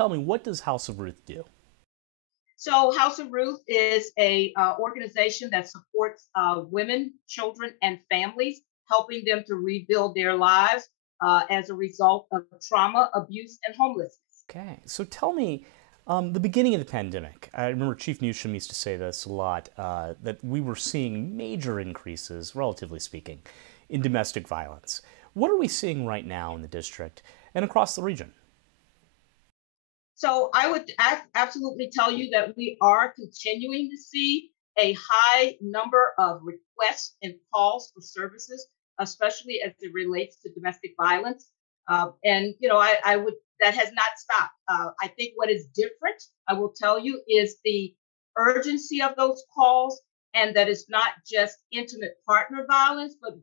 Tell me, what does House of Ruth do? So, House of Ruth is a organization that supports women, children, and families, helping them to rebuild their lives as a result of trauma, abuse, and homelessness. Okay, so tell me, the beginning of the pandemic, I remember Chief Newsom used to say this a lot, that we were seeing major increases, relatively speaking, in domestic violence. What are we seeing right now in the district and across the region? So, I would absolutely tell you that we are continuing to see a high number of requests and calls for services, especially as it relates to domestic violence. And I would that has not stopped. I think what is different, I will tell you, is the urgency of those calls, and that it's not just intimate partner violence, but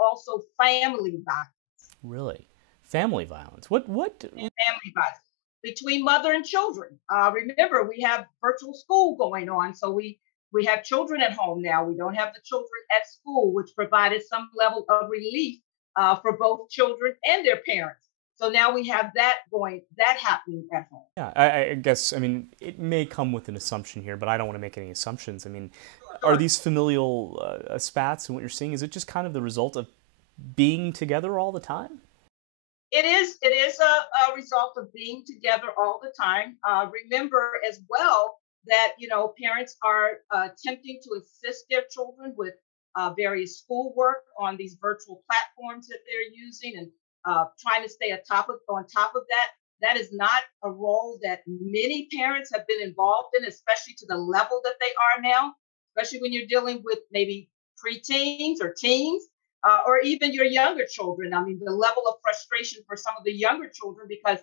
also family violence Really? Family violence. What? and family violence between mother and children. Remember, we have virtual school going on, so we have children at home now. We don't have the children at school, which provided some level of relief for both children and their parents. So now we have that happening at home. Yeah, I guess, I mean, it may come with an assumption here, but I don't want to make any assumptions. I mean, are Sure. these familial spats and what you're seeing, is it just kind of the result of being together all the time? It is a result of being together all the time. Remember as well that parents are attempting to assist their children with various schoolwork on these virtual platforms that they're using, and trying to stay on top of that. That is not a role that many parents have been involved in, especially to the level that they are now. Especially when you're dealing with maybe preteens or teens, or even your younger children. I mean, the level of frustration for some of the younger children because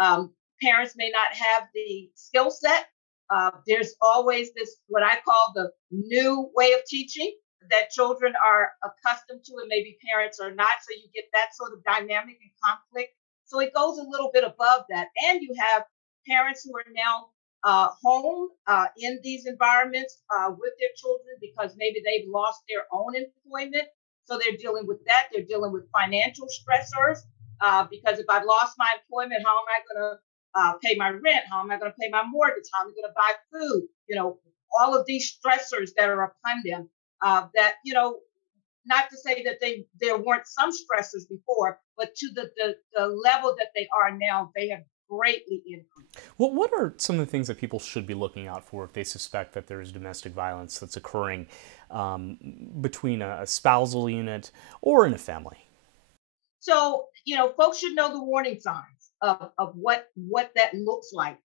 um, parents may not have the skill set. There's always this, what I call the new way of teaching that children are accustomed to, and maybe parents are not. So you get that sort of dynamic and conflict. So it goes a little bit above that. And you have parents who are now home in these environments with their children because maybe they've lost their own employment, so they're dealing with that. They're dealing with financial stressors because if I've lost my employment, how am I going to pay my rent? How am I going to pay my mortgage? How am I going to buy food? All of these stressors that are upon them. That not to say that there weren't some stressors before, but to the level that they are now, they have greatly increased. Well, what are some of the things that people should be looking out for if they suspect that there is domestic violence that's occurring between a spousal unit or in a family? So, folks should know the warning signs of what that looks like.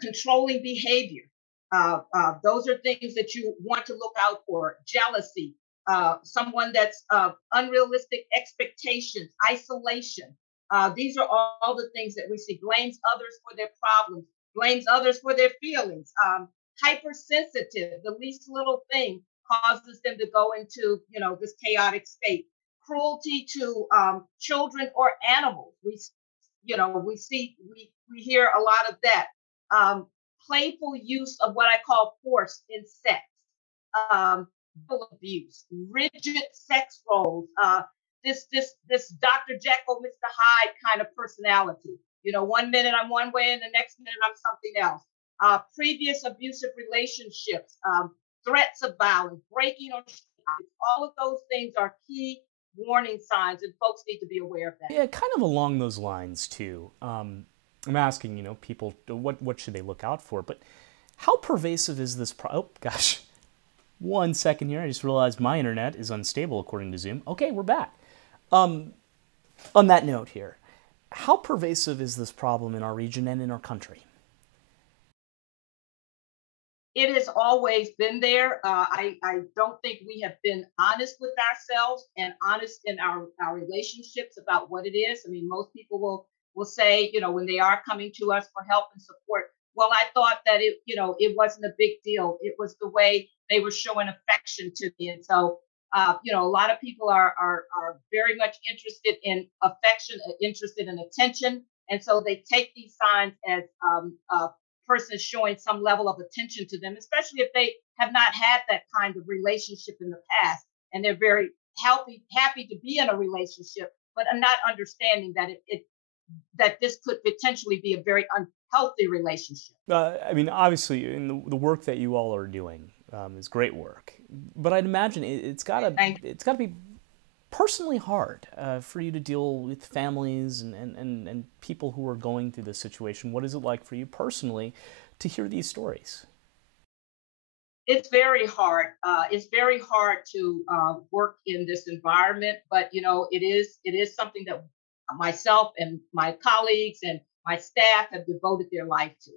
Controlling behavior. Those are things that you want to look out for. Jealousy. Someone that's unrealistic expectations. Isolation. These are all the things that we see. Blames others for their problems. Blames others for their feelings. Hypersensitive. The least little thing causes them to go into this chaotic state. Cruelty to children or animals. We hear a lot of that. Playful use of what I call force in sex, abuse, rigid sex roles. This Dr. Jekyll, Mr. Hyde kind of personality. One minute I'm one way, and the next minute I'm something else. Previous abusive relationships, threats of violence, breaking or all of those things are key warning signs, and folks need to be aware of that. Yeah, kind of along those lines too. I'm asking, people what should they look out for, but how pervasive is this? Oh gosh, 1 second here. I just realized my internet is unstable according to Zoom. Okay, we're back. Um, on that note here, how pervasive is this problem in our region and in our country? It has always been there. I don't think we have been honest with ourselves and honest in our relationships about what it is. I mean, most people will say, when they are coming to us for help and support, well, I thought that it wasn't a big deal. It was the way they were showing affection to me. And so, a lot of people are very much interested in affection, interested in attention. And so they take these signs as person showing some level of attention to them, especially if they have not had that kind of relationship in the past, and they're very happy to be in a relationship, but are not understanding that that this could potentially be a very unhealthy relationship. I mean, obviously, in the work that you all are doing is great work, but I'd imagine it's gotta be personally hard for you to deal with families and people who are going through this situation. What is it like for you personally to hear these stories? It's very hard. It's very hard to work in this environment, but it is something that myself and my colleagues and my staff have devoted their life to.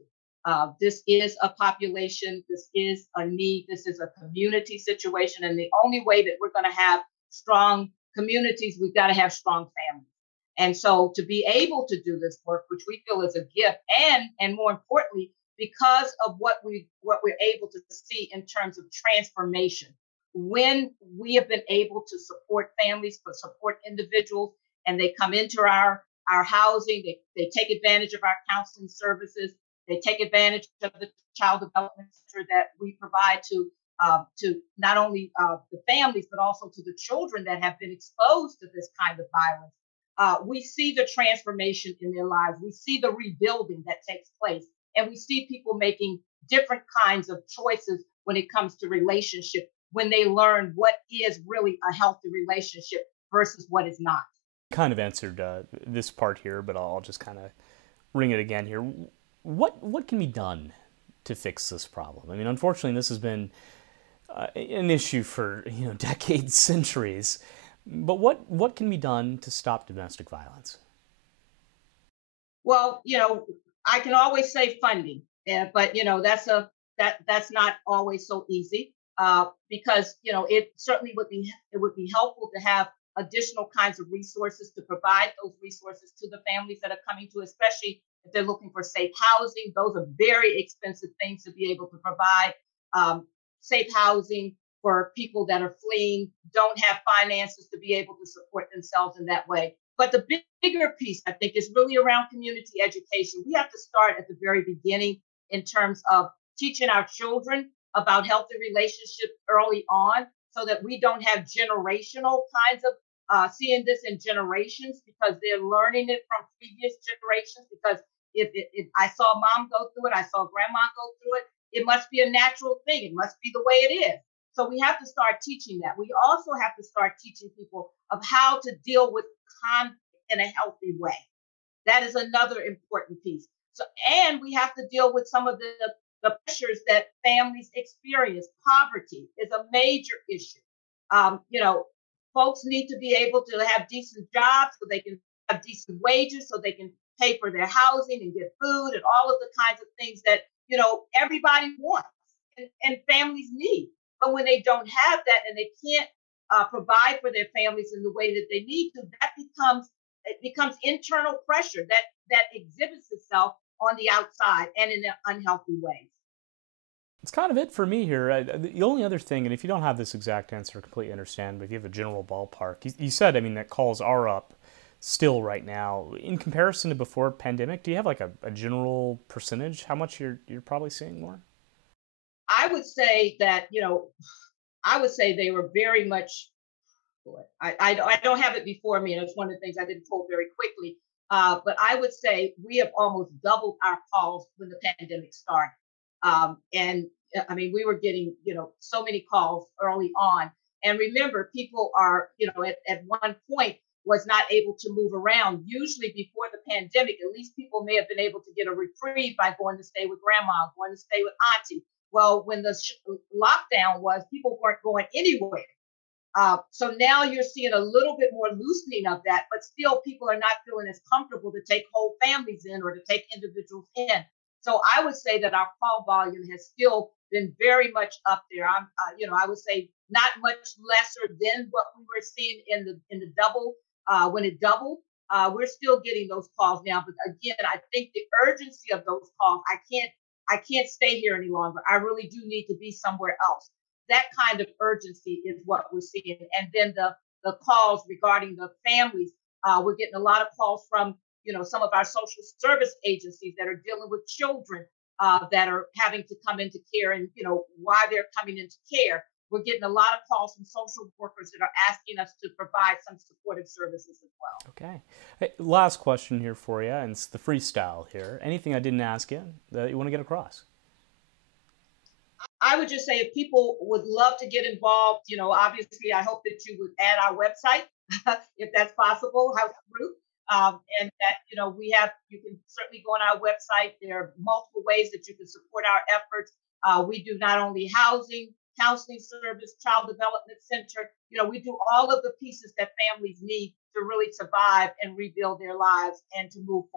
This is a population. This is a need. This is a community situation, and the only way that we're going to have strong communities, we've got to have strong families. And so, to be able to do this work, which we feel is a gift, and more importantly, because of what we're able to see in terms of transformation. When we have been able to support families, but support individuals, and they come into our housing, they take advantage of our counseling services, they take advantage of the child development center that we provide to not only the families but also to the children that have been exposed to this kind of violence. We see the transformation in their lives. We see the rebuilding that takes place, and we see people making different kinds of choices when it comes to relationship when they learn what is really a healthy relationship versus what is not. Kind of answered this part here, but I'll just kind of ring it again here. What can be done to fix this problem? I mean, unfortunately, this has been an issue for decades, centuries. But what can be done to stop domestic violence? Well, I can always say funding, but that's not always so easy because it certainly would be helpful to have additional kinds of resources to provide those resources to the families that are coming to, especially if they're looking for safe housing. Those are very expensive things to be able to provide. Safe housing for people that are fleeing, don't have finances to be able to support themselves in that way. But the bigger piece, I think, is really around community education. We have to start at the very beginning in terms of teaching our children about healthy relationships early on so that we don't have generational kinds of seeing this in generations because they're learning it from previous generations. Because if I saw mom go through it, I saw grandma go through it, it must be a natural thing. It must be the way it is. So we have to start teaching that. We also have to start teaching people of how to deal with conflict in a healthy way. That is another important piece. So, and we have to deal with some of the pressures that families experience. Poverty is a major issue. Folks need to be able to have decent jobs so they can have decent wages, so they can pay for their housing and get food and all of the kinds of things that everybody wants and families need. But when they don't have that and they can't provide for their families in the way that they need to, it becomes internal pressure that exhibits itself on the outside and in unhealthy ways. It's kind of it for me here. The only other thing, and if you don't have this exact answer, I completely understand, but if you have a general ballpark, you said, I mean, that calls are up still right now. In comparison to before pandemic, do you have like a general percentage? How much you're probably seeing more? I would say that, I would say they were very much, I don't have it before me, and it's one of the things I didn't pull very quickly. But I would say we have almost doubled our calls when the pandemic started. And I mean, we were getting, so many calls early on. And remember, people are, at one point was not able to move around. Usually before the pandemic, at least people may have been able to get a reprieve by going to stay with grandma, going to stay with auntie. Well, when the lockdown was, people weren't going anywhere. So now you're seeing a little bit more loosening of that, but still people are not feeling as comfortable to take whole families in or to take individuals in. So I would say that our call volume has still been very much up there. I would say not much lesser than what we were seeing in the double when it doubled. We're still getting those calls now, but again, I think the urgency of those calls, I can't stay here any longer. I really do need to be somewhere else. That kind of urgency is what we're seeing. And then the calls regarding the families, we're getting a lot of calls from, some of our social service agencies that are dealing with children that are having to come into care and, why they're coming into care. we're getting a lot of calls from social workers that are asking us to provide some supportive services as well. Okay. Hey, last question here for you, and it's the freestyle here. Anything I didn't ask you that you want to get across? I would just say if people would love to get involved, obviously I hope that you would add our website if that's possible, House of Ruth. And that, you can certainly go on our website. There are multiple ways that you can support our efforts. We do not only housing, counseling service, child development center, we do all of the pieces that families need to really survive and rebuild their lives and to move forward.